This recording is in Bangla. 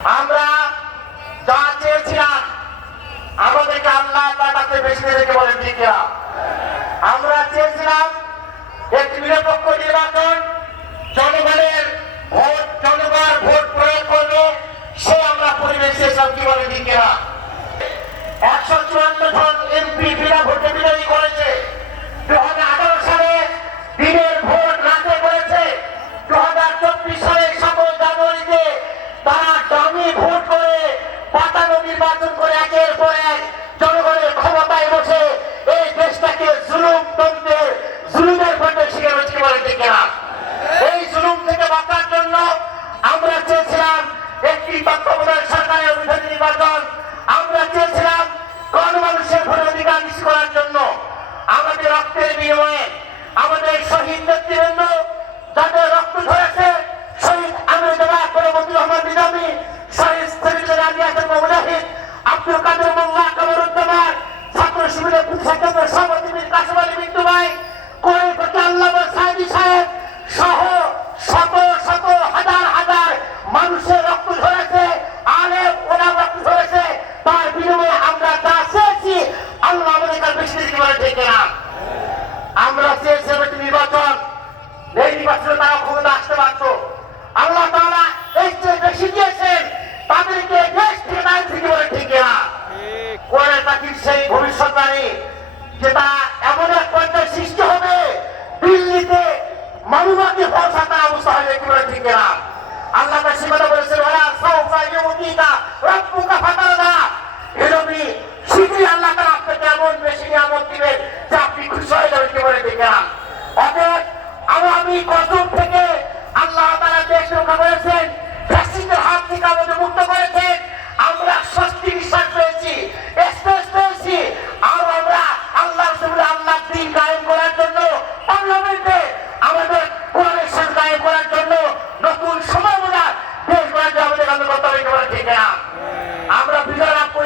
আমরা যা চেয়েছিলাম, আমাদেরকে আল্লাহ তাকে বেশি রেখে বলেন, ঠিক আমরা চেয়েছিলাম একটি নিরপেক্ষ নির্বাচন, জনগণের ভোট জনগণ ভোট প্রয়োগ করবে সে আমরা পরিবেশ সব কি বলে, ঠিক একশো চুয়ান্ন জন বিনিময়ে আমাদের শহীদ নেতৃবৃন্দ যাদের রক্ত ঝরেছে, শহীদ আমির জবাব পরবর্তী রহমান নিজামী, শহীদ শহীদ রাজি আসাম মুজাহিদ, আব্দুল কাদের মোল্লা কমরুদ্দমান ছাত্র শিবিরের প্রতিষ্ঠাতা সভাপতি কাসিম আলী মিন্টু ভাই যেটা এমন এক পর্যায়ে সৃষ্টি হবে, দিল্লিতে মানুষকে পৌঁছাতে অবস্থা হবে কি বলে ঠিক না আল্লাহ বলেছেন শীঘ্রই আল্লাহ আপনাকে না থেকে আল্লাহ হাত থেকে আমাদের মুক্ত করেছেন। আমরা করি